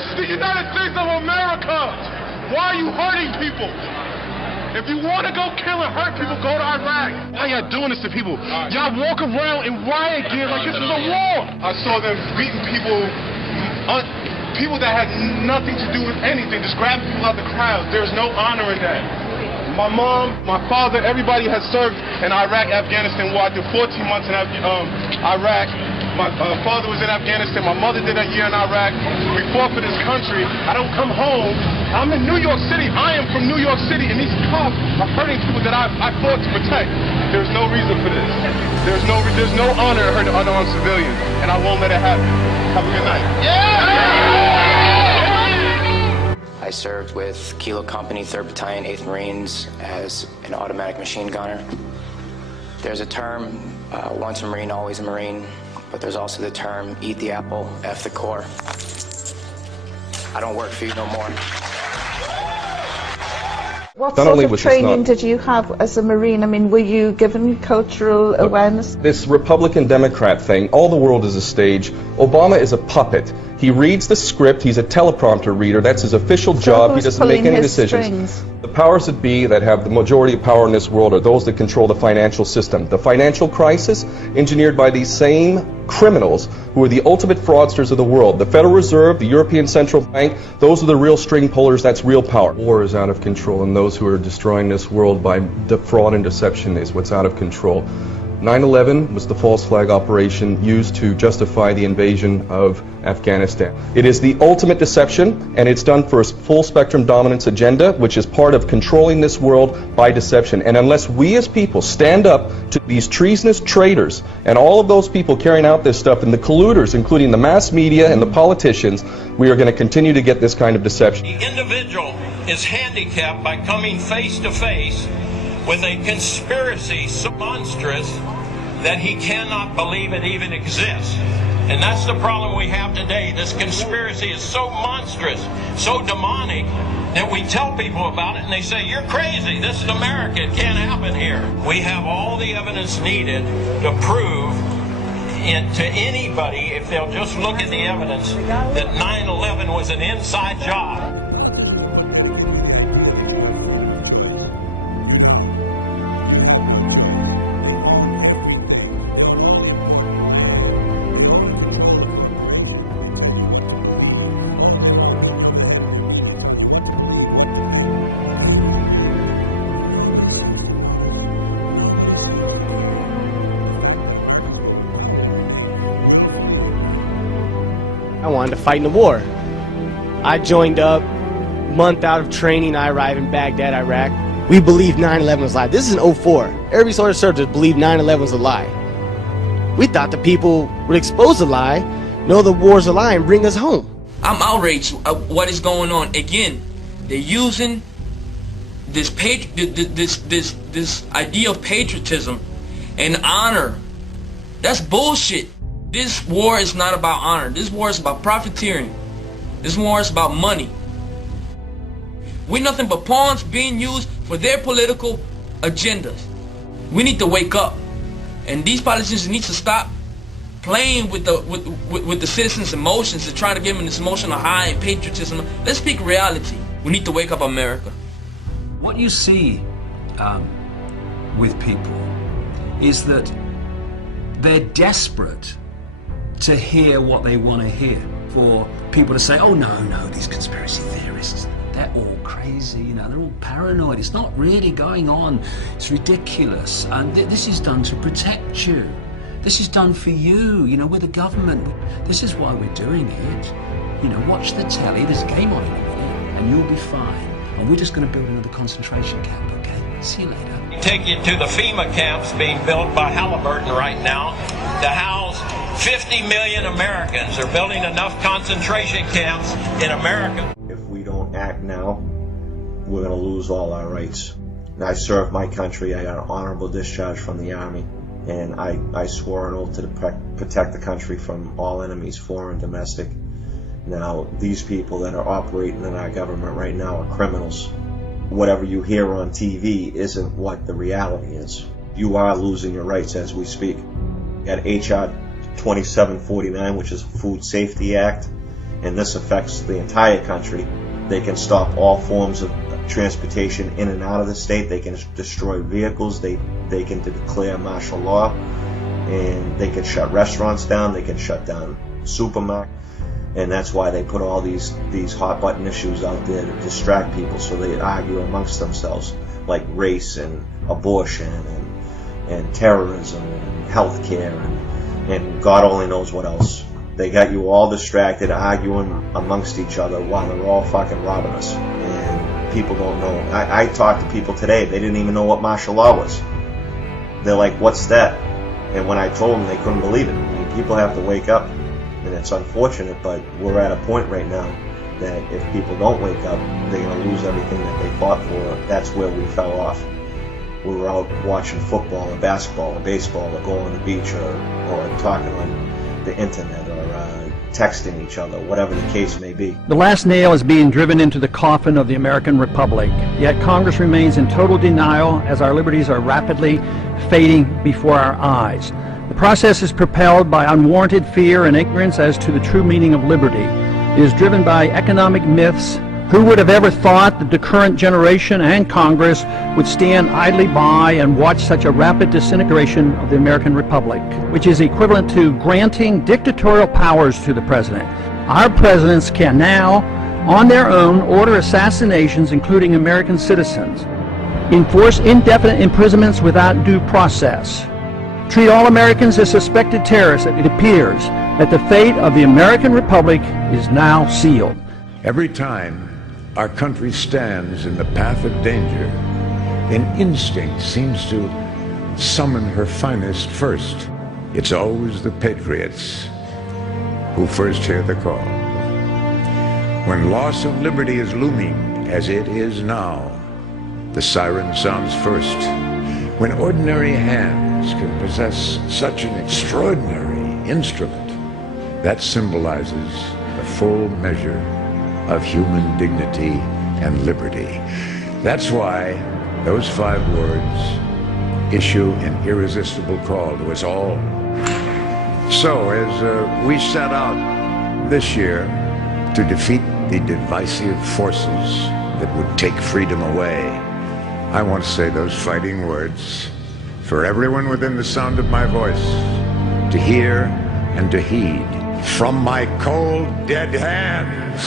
This is the United States of America. Why are you hurting people? If you want to go kill and hurt people, go to Iraq. Why y'all doing this to people? Y'all walk around in riot gear like this is a war. I saw them beating people, people that had nothing to do with anything, just grabbing people out the crowd. There's no honor in that. My mom, my father, everybody has served in Iraq, Afghanistan war. I did 14 months in Iraq. My father was in Afghanistan. My mother did a year in Iraq. We fought for this country. I don't come home. I'm in New York City. I am from New York City, and these cops are hurting people that I fought to protect. There's no reason for this. There's no honor in hurting unarmed civilians, and I won't let it happen. Have a good night. I served with Kilo Company, 3rd Battalion, 8th Marines as an automatic machine gunner. There's a term, once a Marine, always a Marine. But there's also the term, eat the apple, F the core. I don't work for you no more. What sort of training did you have as a Marine? I mean, were you given cultural awareness? This Republican-Democrat thing, all the world is a stage. Obama is a puppet. He reads the script, he's a teleprompter reader, that's his official job, he doesn't make any decisions. Strings? The powers that be that have the majority of power in this world are those that control the financial system. The financial crisis engineered by these same criminals who are the ultimate fraudsters of the world. The Federal Reserve, the European Central Bank, those are the real string pullers, that's real power. War is out of control, and those who are destroying this world by fraud and deception is what's out of control. 9/11 was the false flag operation used to justify the invasion of Afghanistan. It is the ultimate deception, and it's done for a full spectrum dominance agenda, which is part of controlling this world by deception. And unless we as people stand up to these treasonous traitors and all of those people carrying out this stuff and the colluders, including the mass media and the politicians, we are going to continue to get this kind of deception. The individual is handicapped by coming face to face with a conspiracy so monstrous that he cannot believe it even exists. And that's the problem we have today. This conspiracy is so monstrous, so demonic, that we tell people about it and they say, you're crazy, this is America, it can't happen here. We have all the evidence needed to prove to anybody, if they'll just look at the evidence, that 9/11 was an inside job. I wanted to fight in the war. I joined up, month out of training, I arrived in Baghdad, Iraq. We believed 9/11 was a lie. This is in 04. Every soldier served us believed 9/11 was a lie. We thought the people would expose the lie, know the war's a lie, and bring us home. I'm outraged at what is going on. Again, they're using this idea of patriotism and honor. That's bullshit. This war is not about honor. This war is about profiteering. This war is about money. We're nothing but pawns being used for their political agendas. We need to wake up, and these politicians need to stop playing with the citizens' emotions and try to give them this emotional high and patriotism. Let's speak reality. We need to wake up America. What you see with people is that they're desperate to hear what they want to hear. For people to say, oh no, these conspiracy theorists, they're all crazy, they're all paranoid. It's not really going on. It's ridiculous. And this is done to protect you. This is done for you. We're the government. This is why we're doing it. Watch the telly. There's a game on in a minute, and you'll be fine. And we're just going to build another concentration camp, okay? See you later. Take you to the FEMA camps being built by Halliburton right now to house 50 million Americans. They're building enough concentration camps in America. If we don't act now, we're going to lose all our rights. And I served my country. I got an honorable discharge from the Army. And I swore an oath to protect the country from all enemies, foreign and domestic. Now, these people that are operating in our government right now are criminals. Whatever you hear on TV isn't what the reality is. You are losing your rights as we speak. You got H.R. 2749, which is a Food Safety Act. and this affects the entire country. They can stop all forms of transportation in and out of the state. They can destroy vehicles. They can declare martial law, and they can shut restaurants down. They can shut down supermarkets. And that's why they put all these hot button issues out there to distract people, so they argue amongst themselves, like race and abortion and terrorism and healthcare and God only knows what else. They got you all distracted, arguing amongst each other while they're all fucking robbing us. And people don't know. I talked to people today, they didn't even know what martial law was. They're like, what's that? And when I told them, they couldn't believe it. I mean, people have to wake up. And it's unfortunate, but we're at a point right now that if people don't wake up, they're going to lose everything that they fought for. That's where we fell off. We were out watching football or basketball or baseball or going on the beach or talking on the internet or texting each other, whatever the case may be. The last nail is being driven into the coffin of the American Republic, yet Congress remains in total denial as our liberties are rapidly fading before our eyes. The process is propelled by unwarranted fear and ignorance as to the true meaning of liberty. It is driven by economic myths. Who would have ever thought that the current generation and Congress would stand idly by and watch such a rapid disintegration of the American Republic, which is equivalent to granting dictatorial powers to the president. Our presidents can now, on their own, order assassinations, including American citizens, enforce indefinite imprisonments without due process, treat all Americans as suspected terrorists. It appears that the fate of the American Republic is now sealed. Every time our country stands in the path of danger, an instinct seems to summon her finest first. It's always the patriots who first hear the call. When loss of liberty is looming, as it is now, the siren sounds first. When ordinary hands can possess such an extraordinary instrument, that symbolizes the full measure of human dignity and liberty. That's why those 5 words issue an irresistible call to us all. So as we set out this year to defeat the divisive forces that would take freedom away, I want to say those fighting words for everyone within the sound of my voice to hear and to heed. From my cold, dead hands,